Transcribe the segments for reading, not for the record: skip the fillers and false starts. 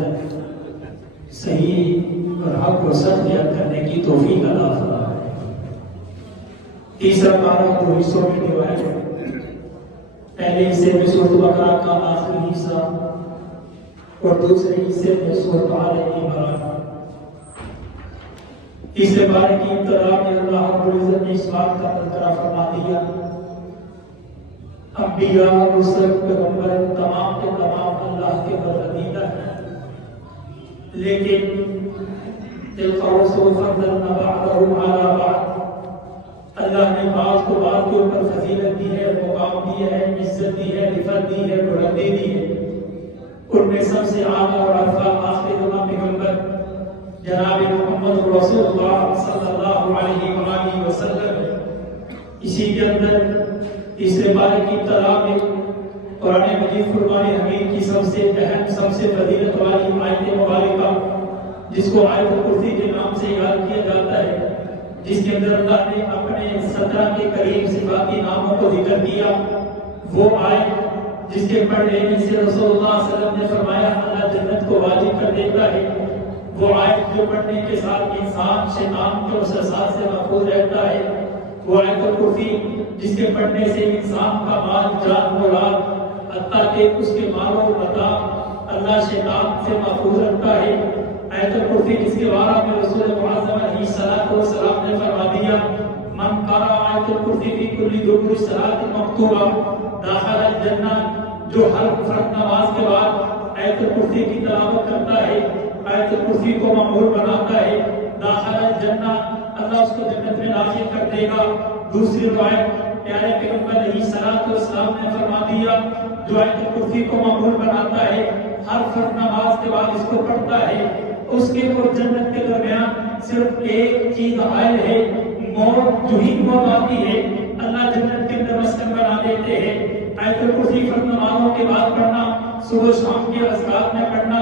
العزت صحیح اور حق و سچ بیان کرنے کی توفیق عطا فرمائے۔ تیسرا پارہ 2 حصوں میں ڈیوائڈ ہے۔ پہلے حصے میں سورۃ بقرہ کا آخری حصہ اور دوسرے حصے میں سورۃ آل عمران۔ تیسرے پارے کی ابتدا میں اللہ رب العزت نے اس بات کا تذکرہ فرما دیا، انبیاء رسل پیغمبر تمام کے تمام اللہ کے برگزیدہ ہیں، لیکن تلک الرسل فضلنا بعضهم علی بعض، اللہ نے بعض کو بعض کے اوپر فضیلت دی ہے، مقام دی ہے، عزت دی ہے، رفعت دی ہے، بلندی دی ہے۔ ان میں سب سے اعلیٰ اور ارفع آخر زمان پیغمبر جناب محمد رسول اللہ صلی اللہ علیہ وآلہ وسلم۔ اسی کے اندر تیسرے پارے کی ابتدا میں قرآن مجید فرقان حمید کی سب سے اہم سب سے فضیلت والی آیت مبارکہ جس کو آیت الکرسی کے نام سے یاد کیا جاتا ہے، جس کے اندر اللہ نے اپنے 17 کے قریب صفاتی ناموں کو ذکر کیا، وہ آیت جس کے پڑھنے سے رسول اللہ صلی اللہ علیہ وسلم نے فرمایا اللہ جنت کو واجب کر دیتا ہے، وہ آیت جو پڑھنے کے ساتھ انسان شیطان کے وسوسات سے محفوظ رہتا ہے، وہ آیت الکرسی جس کے پڑھنے سے انسان کا مال جان اولاد حتیٰ کہ اس کے مال و متاع اللہ شیطان سے محفوظ رکھتا ہے۔ آیت الکرسی جس کے بارے میں رسول معظم علیہ السلام نے فرما دیا من قرأ آیت الکرسی فی کل دبر صلاۃ مکتوبہ داخل الجنہ، جو ہر فرض نماز کے بعد آیت الکرسی کی تلاوت کرتا ہے، آیت الکرسی کو مقبول بناتا ہے، داخل الجنہ اللہ اس کو جنت میں داخل کر دے گا۔ دوسری روایت پیارے پیغمبر علیہ السلام نے فرما دیا جو آیت الکرسی کو مقبول بناتا ہے، ہر فرض نماز کے بعد اس کو پڑھتا ہے، اس کے اور جنت کے درمیان صرف ایک چیز حائل ہے، موت جو ہی موت آتی ہے اللہ جنت کے اندر مسکن بنا دیتے ہیں۔ آیت الکرسی فرض نمازوں کے بعد پڑھنا، صبح شام کے اذکار میں پڑھنا،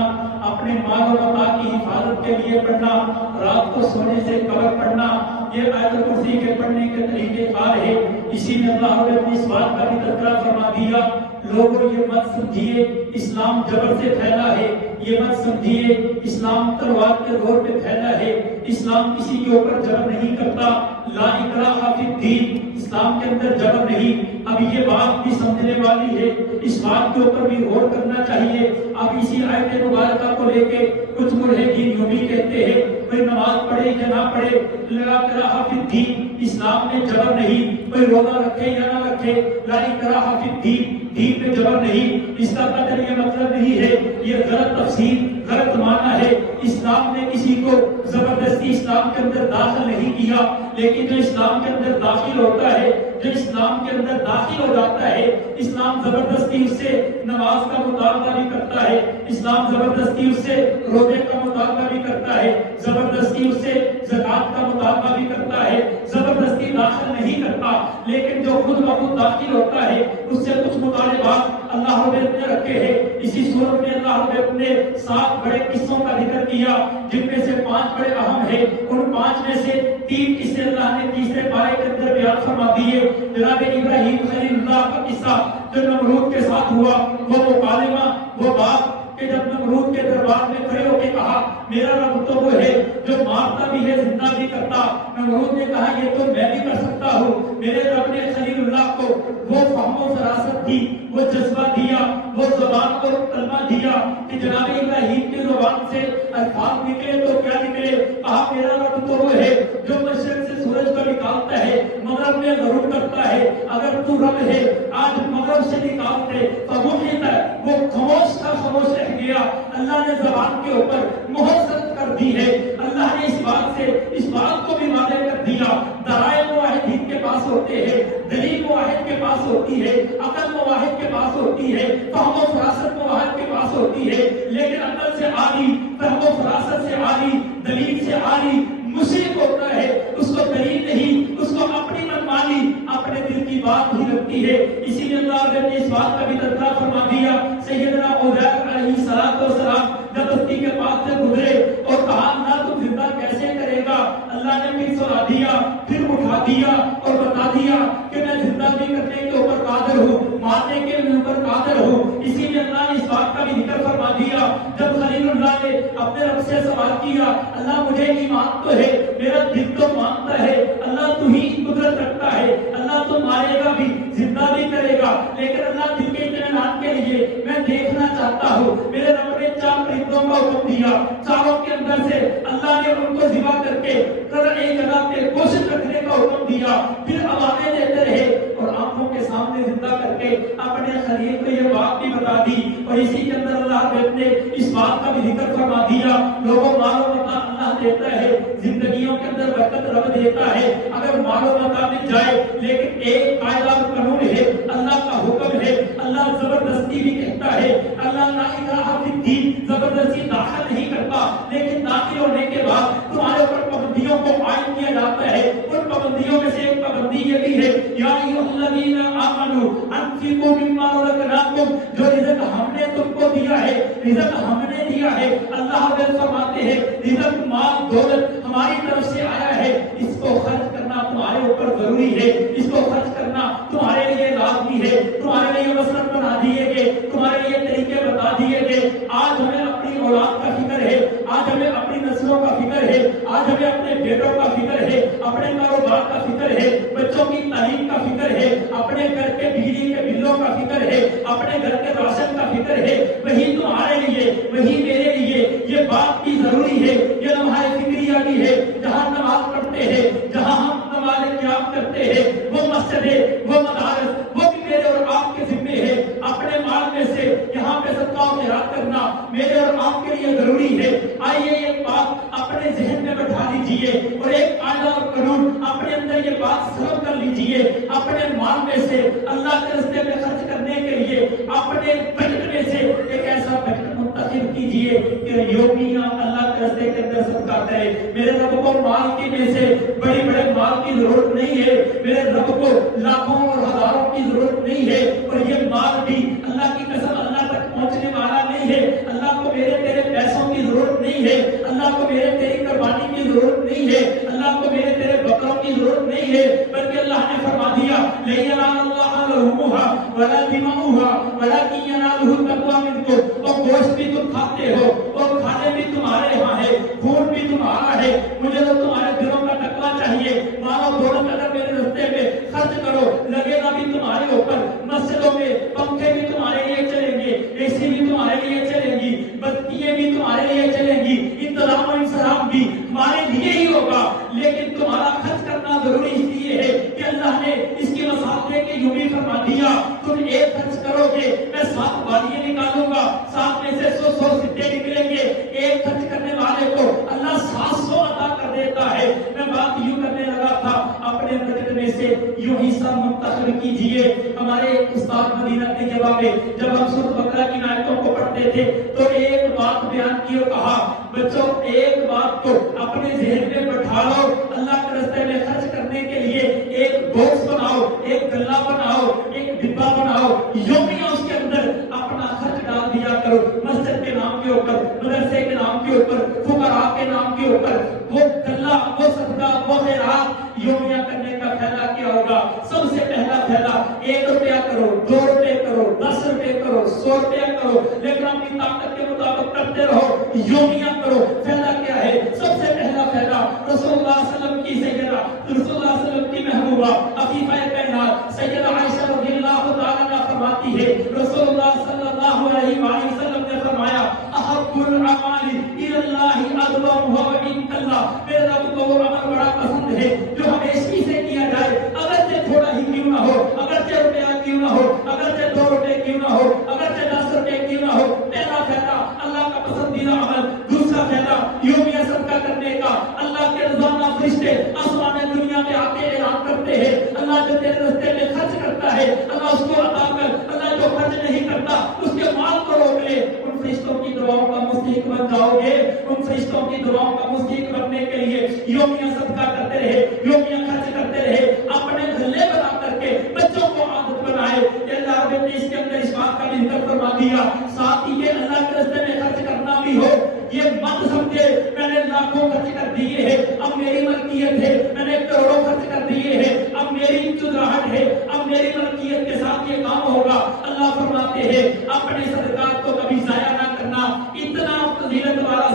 اپنے مال و متاع کی حفاظت کے لیے پڑھنا، رات کو سونے سے قبل پڑھنا، یہ آیت الکرسی کے پڑھنے کے طریقے کار ہے۔ اسی میں اللہ نے اپنی اس بات کا بھی تذکرہ فرما دیا لوگوں یہ مت سمجھیے اسلام جبر سے پھیلا ہے، یہ مت سمجھیے اسلام تلوار کے زور پہ پھیلا ہے، اسلام کسی کے اوپر جبر نہیں کرتا، لا اکراہ فی الدین، اسلام کے اندر جبر نہیں۔ اب یہ بات بھی سمجھنے والی ہے، اس بات کے اوپر بھی غور کرنا چاہیے۔ اب اسی آیت مبارکہ کو لے کے کچھ ملحدین یوں بھی کہتے ہیں کوئی نماز پڑھے یا نہ پڑھے لا اکراہ فی الدین، اسلام میں جبر نہیں، کوئی روزہ رکھے یا نہ رکھے لا اکراہ فی الدین، دین میں جبر نہیں۔ اس کا قدر یہ مطلب نہیں ہے، یہ غلط تفسیر غلط معنی ہے۔ اسلام نے کسی کو زبردستی اسلام کے اندر داخل نہیں کیا، لیکن جو اسلام کے اندر داخل ہوتا ہے، جو اسلام کے اندر داخل ہو جاتا ہے، اسلام زبردستی اس سے نماز کا مطالبہ بھی کرتا ہے، اسلام زبردستی اس سے روزے کا مطالبہ بھی کرتا ہے، زبردستی اس سے زکوٰۃ کا مطالبہ بھی کرتا ہے، زبردستی داخل نہیں کرتا، لیکن جو خود بخود داخل ہوتا ہے اس سے کچھ مطالبات اللہ نے رکھے ہیں۔ اسی صورت میں اللہ نے اپنے 7 بڑے قصوں کا ذکر کیا جن میں سے 5 بڑے اہم ہیں، ان 5 میں سے 3 قصے اللہ نے تیسرے پارے کے اندر بیان فرما دیے۔ جناب ابراہیم خلیل اللہ کا قصہ جو نمرود کے ساتھ ہوا، وہ مکالمہ، وہ بات کہ جب نمرود کے دربار میں کھڑے ہو کے کہا میرا رب تو وہ ہے جو مارتا بھی ہے زندہ بھی کرتا، نمرود نے کہا یہ تو میں بھی کر سکتا ہوں۔ میرے رب نے خلیل اللہ کو وہ فہم و فراست دی، وہ جذبہ دیا، وہ زبان کو کلمہ دیا کہ جناب ابراہیم کی زبان سے الفاظ نکلے تو کیا نکلے، کہا میرا رب تو وہ ہے جو مشرق سے سورج کو نکالتا ہے مغرب میں غروب کرتا ہے، اگر تو رب ہے آج مغرب سے نکال دے وہ خاموش تھا، خاموش رہ گیا۔ اللہ نے زبان کے اوپر مہر کر دی ہے، اللہ نے اس بات کو بھی واضح کر دیا۔ دلائل واحد کے پاس ہوتے ہیں، دلیل واحد کے پاس ہوتی ہے، عقل واحد کے پاس ہوتی ہے، فہم و فراست واحد کے پاس ہوتی ہے، لیکن عقل سے عالی، فہم و فراست سے عالی، دلیل سے عالی مشرک ہوتا ہے، اس کو دلیل نہیں، اس کو اپنی منمانی اپنے دل کی بات ہی لگتی ہے۔ اسی لیے اللہ نے اس بات کا بھی تذکرہ فرما دیا۔ سیدنا عزیر علیہ السلام جب بستی کے پاس سے گزرے اور کہا اللہ تو زندہ کیسے کرے گا، اللہ نے پھر سنا دیا، پھر اٹھا دیا اور بتا دیا کہ میں زندہ بھی کرنے کے اوپر قادر ہوں، مارنے کے اوپر قادر ہوں۔ اسی لیے اللہ نے اس بات کا بھی ذکر فرما دیا جب خلیل اللہ اپنے رب سے سوال کیا اللہ مجھے ایمان تو ہے، میرا دل تو مانتا ہے، اللہ تو ہی قدرت رکھتا ہے، اللہ تو مارے گا بھی زندہ بھی کرے گا، لیکن اللہ دل کے اطمینان کے لیے میں دیکھنا چاہتا ہوں۔ میرے رب نے 4 پرندوں کا حکم دیا، چاروں کے اندر سے اللہ نے ان کو ذبح کر کے ایک جگہ پہ گوشت رکھنے کا حکم دیا، پھر آوازیں دیتے رہے اور آنکھوں کے سامنے زندہ کر کے اپنے خلیل کو یہ بات بھی بتا دی، اور اسی کے اندر اللہ نے اس بات کا بھی ذکر فرما دیا لوگوں مال و متا اللہ دیتا ہے، زندگیوں کے اندر برکت رب دیتا ہے، اگر مال و متا مل جائے لیکن ایک قاعدہ قانون ہے، اللہ کا حکم ہے، اللہ زبردستی بھی کہتا ہے، اللہ لا الہ فی الدین زبردستی داخل نہیں کرتا، لیکن داخل ہونے کے بعد تمہارے اوپر پابندیوں کو عائد کیا جاتا ہے۔ ان پابندیوں میں سے ایک پابندی یہ بھی ہے یا ایھا الذین آمنوا انفقوا مما رزقناکم، جو رزق ہم نے تم کو دیا ہے، رزق ہم نے دیا ہے، اللہ فرماتے ہیں رزق مال دولت ہماری طرف سے آیا ہے، اس کو خرچ کرنا تمہارے اوپر ضروری ہے، اس کو خرچ کرنا تمہارے لیے لازمی ہے، تمہارے لیے مسلک بنا دیے گئے، تمہارے لیے طریقے بتا دیے گئے۔ آج ہمیں اپنی اولاد کا فکر ہے، آج ہمیں اپنی نسلوں کا فکر ہے، آج ہمیں اپنے بیٹوں کا فکر ہے، اپنے کاروبار کا فکر ہے، بچوں کی تعلیم کا فکر ہے، اپنے گھر کے بجلی کے بلوں کا فکر ہے، اپنے گھر کے راشن کا فکر ہے۔ وہی تمہارے لیے وہی میرے لیے یہ بات بھی ضروری ہے، یہ لمحہ فکریہ بھی ہے، جہاں نماز پڑھتے ہیں، جہاں ہم نماز قیام کرتے ہیں، وہ مسجد ہے، وہ مدارس، وہ بھی میرے اور آپ کے ذمہ ہے۔ اپنے مال میں سے یہاں پہ صدقہ و خیرات کرنا میرے اور آپ کے لیے ضروری ہے۔ آئیے یہ بات اپنے ذہن میں بٹھا لیجئے اور ایک قاعدہ اور قانون اپنے اندر یہ بات سلب کر لیجئے، اپنے مال میں سے اللہ کے راستے میں خرچ کرنے کے لیے اپنے بجٹ میں سے ایک ایسا بجٹ منتخب کیجئے کہ یومیہ اللہ کے راستے کے اندر صدقہ کرے۔ میرے رب کو مال کی میں سے بڑے بڑے مال کی ضرورت نہیں ہے، میرے رب کو لاکھوں اور ہزاروں کی ضرورت نہیں ہے، اور یہ مال بھی اللہ کی قسم اللہ تک پہنچنے والا نہیں ہے۔ اللہ کو میرے تیرے پیسوں کی ضرورت نہیں ہے، اللہ کو میرے تیری قربانی کی ضرورت نہیں ہے، اللہ کو میرے تیرے بکروں کی ضرورت نہیں ہے، بلکہ اللہ نے فرما دیا لَن يَنَالَ اللَّهَ لُحُومُهَا وَلَا دِمَاؤُهَا وَلَكِن يَنَالُهُ التَّقْوَىٰ مِنكُمْ۔ اور گوشت بھی تم کھاتے ہو اور کھانے بھی تمہارے ہاں ہے، خون بھی تمہارا ہے، مجھے تو تمہارے دلوں کا تقویٰ چاہیے۔ مال و دولت اگر میرے راستے میں خرچ کرو لگے گا بھی تمہارے اوپر، مسجدوں میں پنکھے بھی تمہارے لیے چلیں گے، اے سی بھی تمہارے لیے چلیں گی، بتیاں بھی تمہارے لیے چلیں گی، انتظام و انصراف بھی ہمارے لیے ہی ہوگا، لیکن تمہارا خرچ کرنا ضروری اس لیے ہے کہ اللہ نے اس کی مثال دے کے یوں بھی فرما دیا تم ایک خرچ کرو گے میں 7 والیاں نکالوں گا، 7 میں سے 100 سدے نکلیں گے، ایک خرچ کرنے والے کو اللہ 700 عطا کر دیتا ہے۔ میں بات یوں کرنے لگا تھا اپنے بجٹ میں سے یوں حصہ منتخب کیجئے۔ ہمارے استاد مدینہ کے جواب میں جب ہم سورۃ بقرہ کی آیتوں کو پڑھتے تھے تو ایک بات بیان کی اور کہا بچوں ایک بات کو اپنے ذہن میں بٹھا لو، اللہ کے راستے میں خرچ کرنے کے لیے ایک باکس بناؤ، ایک گلا بناؤ، ایک ڈبہ بناؤ، یومیہ اس کے اندر اپنا خرچ ڈال دیا کرو، مسجد کے نام کے اوپر، مدرسے کے نام کے اوپر، فقراء کے نام کے اوپر، وہ گلا، وہ صدقہ، وہ خیرات یومیہ کرنے کا فائدہ کیا ہوگا؟ سب سے پہلا فائدہ 1 روپیہ کرو، 2 روپے کرو، 10 روپے کرو، 100 روپیہ کرو، لیکن اپنی طاقت کے مطابق کرتے رہو، یومیہ کرو۔ فائدہ کیا ہے؟ سب سے پہلا فائدہ رسول اللہ صلی اللہ علیہ وسلم کی سیدہ، رسول اللہ صلی اللہ علیہ وسلم کی محبوبہ عفیفہ کائنات سیدہ عائشہ رضی اللہ تعالی عنہا فرماتی ہے رسول اللہ صلی اللہ علیہ وآلہ وسلم نے فرمایا احب الاعمال الی اللہ ادومها وان قل، میرے رب کو وہ عمل بڑا پسند ہے جو ہمیشہ سے کیا جائے، اگرچہ تھوڑا ہی کیوں نہ ہو، اگرچہ روپیہ کیوں نہ ہو، اگرچہ 2 روپے کیوں نہ ہو، اگرچہ 10 روپے کیوں نہ ہو۔ پہلا فائدہ اللہ کا پسندیدہ عمل۔ دوسرا فائدہ یومیہ صدقہ کرنے کا۔ اللہ کے روزانہ فرشتے آسمان دنیا میں آتے اعلان کرتے ہیں اللہ جو تیرے راستے میں خرچ کرتا ہے اللہ اس کو عطا کر، اللہ جو خرچ نہیں کرتا اس کے مال کو روک لے۔ ان فرشتوں کی دعاؤں کا مستحق بن جاؤ گے، ان فرشتوں کی دعاؤں کا مستحق بننے کے لیے یومیہ صدقہ کرتے رہے، یومیہ خرچ کرتے رہے، اپنے گھلے بنا کر کے بچوں کو عادت بنائے۔ اللہ رب نے اس کے اندر اس بات کا بھی ذکر فرما دیا، ساتھ ہی یہ اللہ کے راستے میں خرچ کرنا بھی ہو، یہ مت سمجھے میں نے لاکھوں خرچ کر دیے ہیں اب میری ملکیت ہے، میں نے کروڑوں خرچ کر دیے ہیں اب میری چدراہٹ ہے، اب میری ملکیت کے ساتھ یہ کام ہوگا۔ اللہ فرماتے ہیں اپنے صدقات کو کبھی ضائع نہ کرنا، اتنا فضیلت والا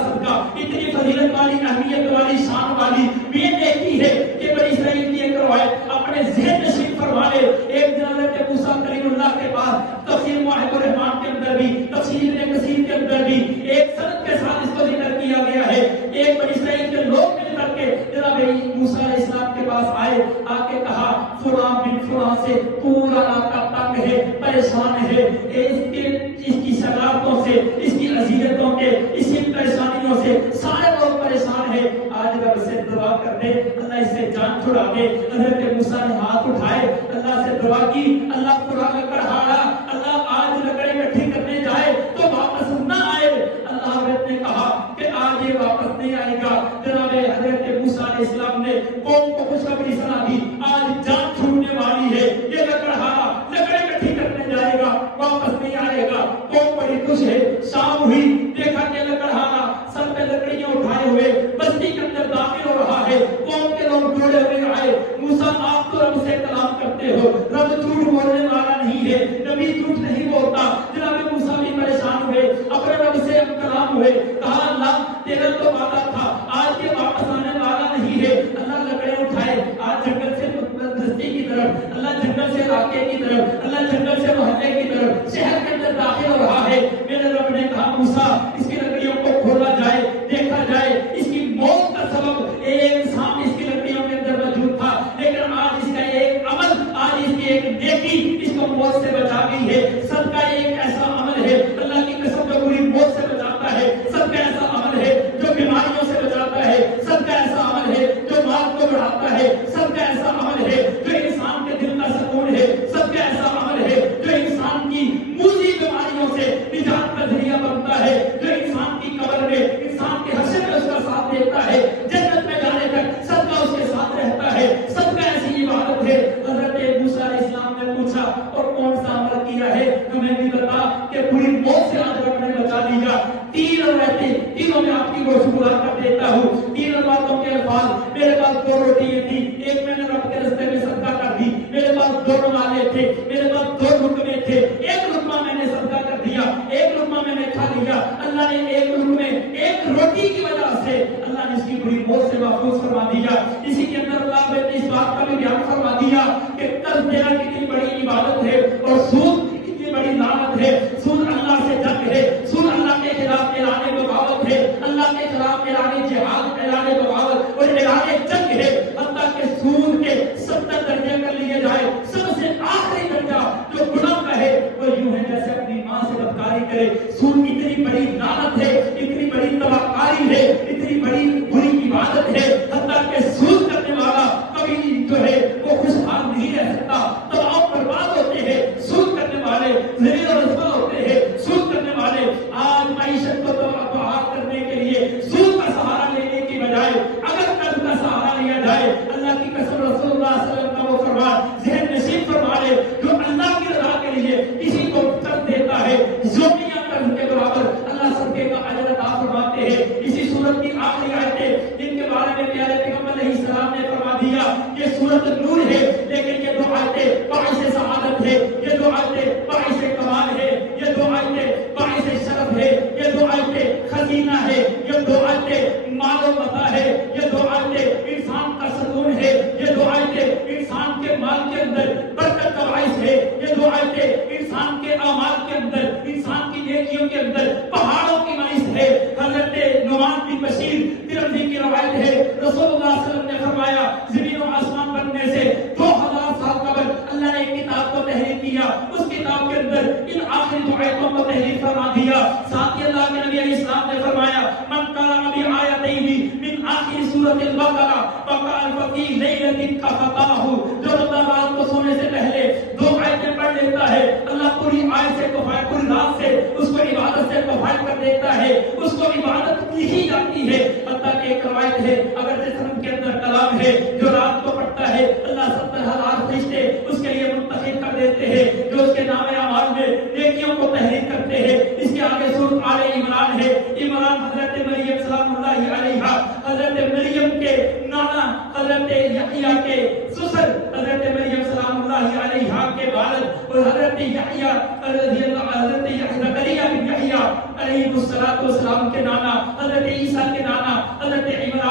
اہمیت والی شان والی یہ دیکھی ہے کہ بنی اسرائیل کی ایک روایت اپنے ذہن نشین فرما لے. ایک دن حضرت موسیٰ کلیم اللہ کے پاس تفسیر موحد الرحمان کے اندر بھی تفسیر ابن کثیر کے اندر بھی ایک سند کے ساتھ اس کو ذکر کیا گیا ہے. ایک بنی اسرائیل کے لوگ مل کر کے جناب موسیٰ علیہ السلام کے پاس آئے, آ کے کہا فلاں بن فلاں سے پورا علاقہ تنگ ہے, پریشان ہے, اس کی شرارتوں سے, اس کی اذیتوں کے, اس کی پریشانیوں سے سارے لوگ پریشان ہیں. آج رب سے دعا کر دے اللہ اس سے جان چھڑا دے. حضرت موسیٰ نے ہاتھ اٹھائے, اللہ سے دعا کی, اللہ قرآن پڑھایا, اللہ آج لکڑیں اکٹھی کرنے جائے تو واپس نہ آئے. اللہ حضرت نے کہا کہ آج یہ واپس نہیں آئے گا. جناب حضرت موسیٰ علیہ السلام نے قوم کو خوشخبری سنا دی, آج جان چھوڑنے والی ہے, یہ لکڑہارا لکڑیں اکٹھی کرنے جائے گا, واپس نہیں آئے گا. قوم بڑی خوش ہے. شام ہوئی, دیکھا کہ لکڑہارا سر پہ لکڑیاں اٹھائے ہوئے بستی کے اندر داخل ہو رہا ہے. قوم کے لوگ جوڑے ہوئے آئے, موسیٰ آپ تو رب سے کلام کرتے ہو, رب جھوٹ بولنے والا نہیں ہے, نبی جھوٹ نہیں بولتا. جناب موسیٰ بھی پریشان ہوئے, اپنے رب سے ہم کلام ہوئے, کہا اللہ تیرا تو وعدہ تھا آج یہ واپس آنے والا نہیں ہے. اللہ لکڑیں اٹھائے, آج جنگل سے بستی کی طرف, اللہ جنگل سے علاقے کی طرف, اللہ جنگل سے محلے کی طرف, شہر کے اندر داخل ہو رہا ہے. میرے رب نے کہا موسیٰ اس کی لکڑیوں کو کھولا جائے, دیکھا جائے. اس کی موت کا سبب ایک انسان اس کی لکڑیوں کے اندر موجود تھا, لیکن آج اس کا ایک عمل, آج اس کی ایک نیکی اس کو موت سے بچا گئی ہے. صدقہ ایک ایسا عمل ہے اللہ کی قسم جو پوری موت سے بچاتا ہے. صدقہ ایسا عمل ہے جو بیماریوں سے بچاتا ہے. صدقہ ایسا عمل ہے جو مال کو بڑھاتا ہے. صدقہ ایسا عمل ہے جو انسان کے دل کا سکون ہے. صدقہ ایسا عمل ہے جو انسان کی موذی بیماریوں سے نجات کا ذریعہ بنتا ہے, جو انسان کی قبر میں, انسان کے حشر میں اس کا ساتھ دیتا ہے, جنت میں جانے تک صدقہ اس کے ساتھ رہتا ہے. صدقہ ایسی عبادت ہے. حضرت موسیٰ علیہ السلام نے پوچھا اور کون سا عمل کیا ہے, ہمیں بھی بتا کہ پوری موت سے آج رب نے بچا لیا. تین رہتے, تینوں میں آپ کی گوشت کر دیتا ہوں. تین باتوں کے الفاظ, میرے پاس دو روٹیاں تھی, ایک میں نے رب کے راستے میں صدقہ کر دی. میرے پاس دو رومالے تھے, میرے پاس دو لقمے تھے, ایک لقمہ میں نے صدقہ کر دیا, ایک لقمہ میں نے کھا لیا. اللہ نے ایک لقمے, ایک روٹی کی وجہ سے اللہ نے اس کی بری موت سے محفوظ فرما دیا. اسی کے اندر اللہ نے اس بات کا بھی بیان فرما دیا کہ قرض دینا کتنی بڑی عبادت ہے اور سود کتنی بڑی لعنت ہے. سود اللہ سے جنگ ہے, سود اللہ کے خلاف اعلان بغاوت ہے, اللہ کے خلاف اعلان جہاد, اعلان بغاوت اور اعلان جنگ ہے. حتیٰ کہ سود کے 70 درجے کر لیے جائے, سب سے آخری درجہ جو گناہ کا ہے وہ یوں ہے جیسے اپنی ماں سے بدکاری کرے. سود اتنی بڑی لعنت ہے, اتنی بڑی تباہکاری ہے, اتنی بڑی بری عبادت ہے. حتیٰ کہ سود کرنے والا کبھی جو ہے وہ خوشحال نہیں رہ سکتا, تباہ و برباد ہوتے ہیں. سود کرنے والے ذلیل و رسوا ہوتے ہیں. سود کرنے والے آج معیشت کو تباہ کرنے کے لیے سود کا سہارا لینے کی بجائے اگر قرض کا سہارا لیا جائے, اللہ کی قسم رسول اللہ صلی اللہ علیہ وسلم کا وہ فرمان ذہن نشین فرما لے, جو اللہ کی رضا کے لیے کسی کو قرض دیتا ہے زومیہ قرض کے برابر اللہ صدقے کا اجر عطا فرماتے ہیں. اسی سورت کی آخری آیتیں جن کے بارے میں پیارے پیغمبر علیہ السلام نے فرما دیا یہ سورت نور ہے, لیکن یہ دو آیتیں باعث سعادت ہے, یہ دو آیتیں باعث کمال ہے, یہ دو آیتیں باعث شرف ہے, یہ دو آیتیں خزینہ ہے, یہ دو آیتیں مال و متاع ہے, یہ دو آیتیں انسان کا سکون ہے, یہ دو آیتیں انسان کے مال کے اندر برکت کا باعث ہے, یہ دو آیتیں انسان کے اعمال کے اندر, انسان کی نیکیوں کے اندر پہاڑوں کی باعث ہے. حضرت نعمان بن بشیر ترمذی کی روایت ہے, رسول اللہ صلی اللہ علیہ وسلم نے فرمایا زمین و آسمان بننے سے 2000 سال قبل اللہ نے ایک کتاب کو تحریر کیا, اس کتاب کے اندر ان آخری دو آیتوں کو تحریر فرما دیا. ساتھ ہی اللہ کے نبی علیہ السلام نے فرمایا من قرأ بآیتین من آخر سورۃ البقرہ فقال فی لیلۃ کفتاہ, جو بندہ رات کو سونے سے پہلے دو آیتیں پڑھ لیتا ہے اللہ پوری آیت سے کفایت, پوری رات سے اس کو عبادت سے کفایت کر دیتا ہے, اس کو عبادت لکھی جاتی ہے. حتیٰ کہ ایک روایت ہے اگر جسم کے اندر کلام ہے جو رات کو پڑھتا ہے اللہ 70,000 فرشتے اس کے لیے منتخب کر دیتے ہیں جو اس کے نام اعمال میں نیکیوں کو تحریر کرتے ہیں. اس کے آگے سورۃ آل عمران ہے. عمران حضرت مریم سلام اللہ علیہا, حضرت مریم کے نانا حضرت یحییٰ کے سسر حضرت مریم سلام اللہ علیہا کے والد اور حضرت یحییٰ رضی اللہ, حضرت زکریا بن یحییٰ علیہ السلام کے نانا, حضرت عیسیٰ کے نانا حضرت عمران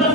10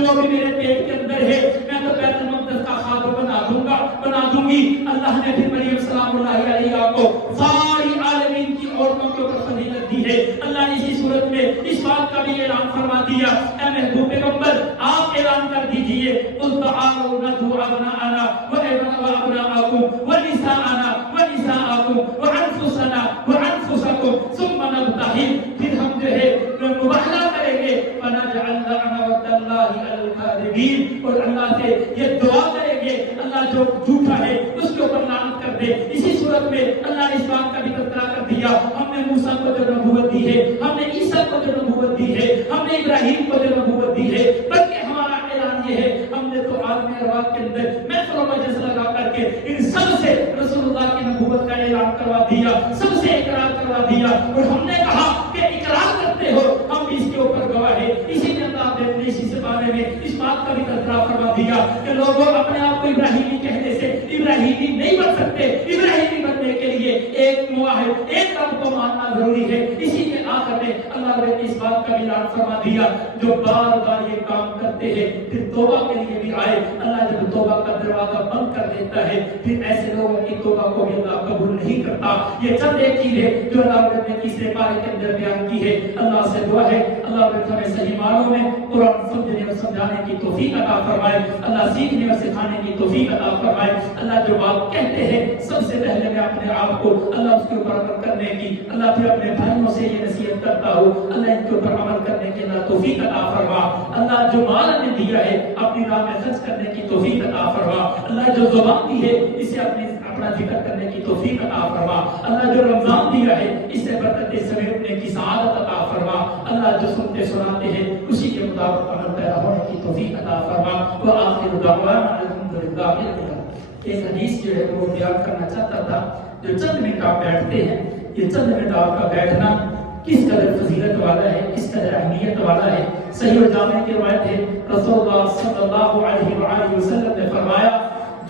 جو بھی میرے پیٹ کے اندر ہے میں تو بیت المقدس کا خادم بنا دوں گی. اللہ نے پھر مریم سلام اللہ علیہا کو ساری عالمین کی عورتوں کے اوپر فضیلت دی ہے. اللہ نے اسی صورت میں اس بات کا بھی اعلان فرما دیا, اے محبوب پیغمبر آپ اعلان کر دیجئے, قل تعالوا ندعو ابناءنا وابناءکم ونساءنا ونساءکم وانفسنا وانفسکم ثم نبتہل, پھر ہم جو ہے مباہلہ کریں گے, فنجعل لعنت اللہ علی الکاذبین, اور اللہ سے یہ دعا کریں گے اللہ جو جھوٹا ہے اس کے اوپر لعنت کر دے. اسی صورت میں اللہ نے اس بات کا بھی تذکرہ کر دیا, ہم نے موسیٰ کو جو نبوت دی ہے, ہم نے عیسیٰ کو جو نبوت دی ہے, ہم نے ابراہیم کو جو نبوت دی ہے, بلکہ ہمارا اعلان یہ ہے ہم نے تو عالم ارواح کے اندر محفل و مجلس لگا کر کے ان سب سے رسول اللہ کی نبوت کا اعلان کروا دیا, سب سے اقرار کروا دیا, اور ہم نے کہا کہ اقرار کرتے ہو ہم بھی اس کے اوپر گواہ ہیں. اسی لیے اللہ نے اسی سے بارے میں اس بات کا بھی تذکرہ فرما دیا کہ لوگوں اپنے آپ کو ابراہیمی کہنے سے ابراہیمی نہیں بن سکتے. ابراہیمی بننے کے لیے ایک موحد, ایک رب کو ماننا ضروری ہے. اسی کے آخر میں اللہ نے اس بات کا بھی اعلان فرما دیا, جو بار بار یہ کام کرتے ہیں پھر توبہ کے لیے بھی آئے, اللہ جب توبہ کا دروازہ بند کر دیتا ہے پھر ایسے لوگوں کی توبہ کو بھی اللہ قبول نہیں کرتا. یہ چند ایک چیز ہے جو اللہ نے تیسرے پارے کے اندر بیان کی ہے. اللہ سے دعا ہے اللہ نے ہمیں صحیح معنوں میں قرآن سمجھنے اور سمجھانے کی توفیق عطا فرمائے, اللہ سیکھنے اور سکھانے کی توفیق عطا فرمائے. اللہ جو بات کہتے ہیں سب سے پہلے میں اپنے آپ کو اللہ اس کے اوپر عمل کرنے کی, اللہ پھر اپنے بھائیوں سے یہ نصیحت کرتا ہوں اللہ ان کے اوپر عمل کرنے کی اللہ توفیق عطا فرما. اللہ جو مال نے دیا ہے اپنی راہ میں خرچ کرنے کی توفیق عطا فرما. اللہ جو زبان دی ہے اسے اپنا ذکر کرنے کی توفیق عطا فرما. اللہ جو رمضان دیا ہے اس سے برکت سمیٹنے کی سعادت عطا فرما. اللہ جو سنتے سناتے ہیں اسی کے مطابق عمل پیرا ہونے کی توفیق عطا فرما. وآخر دعوانا الحمدللہ رب العالمین. ایک حدیث جو ہے وہ بیان کرنا چاہتا تھا, جو چند منٹ آپ بیٹھتے ہیں, یہ چند منٹ آپ کا بیٹھنا کس قدر فضیلت والا ہے, کس قدر اہمیت والا ہے. صحیح و جامع کی روایت ہے رسول اللہ صلی اللہ علیہ وآلہ وسلم نے فرمایا,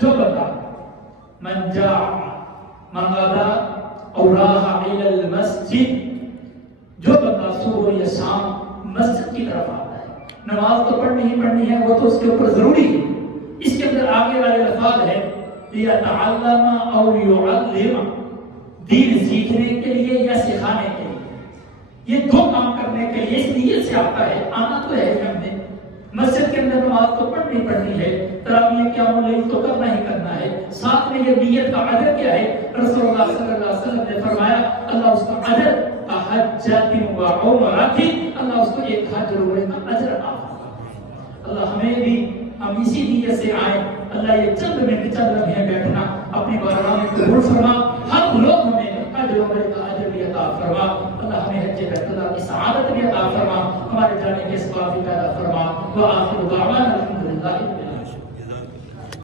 جو بندہ من جاء من غدا اور راح الى المسجد, جو بندہ صبح یا شام مسجد کی طرف آتا ہے, نماز تو پڑھنی ہے وہ تو اس کے اوپر ضروری ہے. اس کے اندر آگے والے الفاظ ہے یتعلم او یعلم, دین سیکھنے کے لیے یا سکھانے کے لیے, یہ دو کام کرنے کے لیے اس نیت سے آتا ہے. آنا تو ہے ہم نے مسجد کے اندر نماز تو پڑھنی ہے, تراویح قیام اللیل تو کرنا ہی کرنا ہے, ساتھ میں یہ نیت کا اجر کیا ہے. رسول اللہ صلی اللہ علیہ وسلم نے فرمایا اللہ اس کا اجر حجۃ و عمرۃ, اللہ اس کو ایک حج اور عمرے کا اجر عطا فرمائے. اللہ ہمیں بھی ہم اسی نیت سے آئے, اللہ یہ چند منٹ چند لمحے بیٹھنا اپنی بارگاہ میں قبول فرما. ہم لوگ ہمیں حج اور عمرے کا اجر بھی عطا فرما. اللہ ہمیں حج بیت اللہ کی سعادت بھی عطا فرما, ہمارے جانے کے اسباب بھی پیدا فرما. وآخر دعوانا الحمدللہ.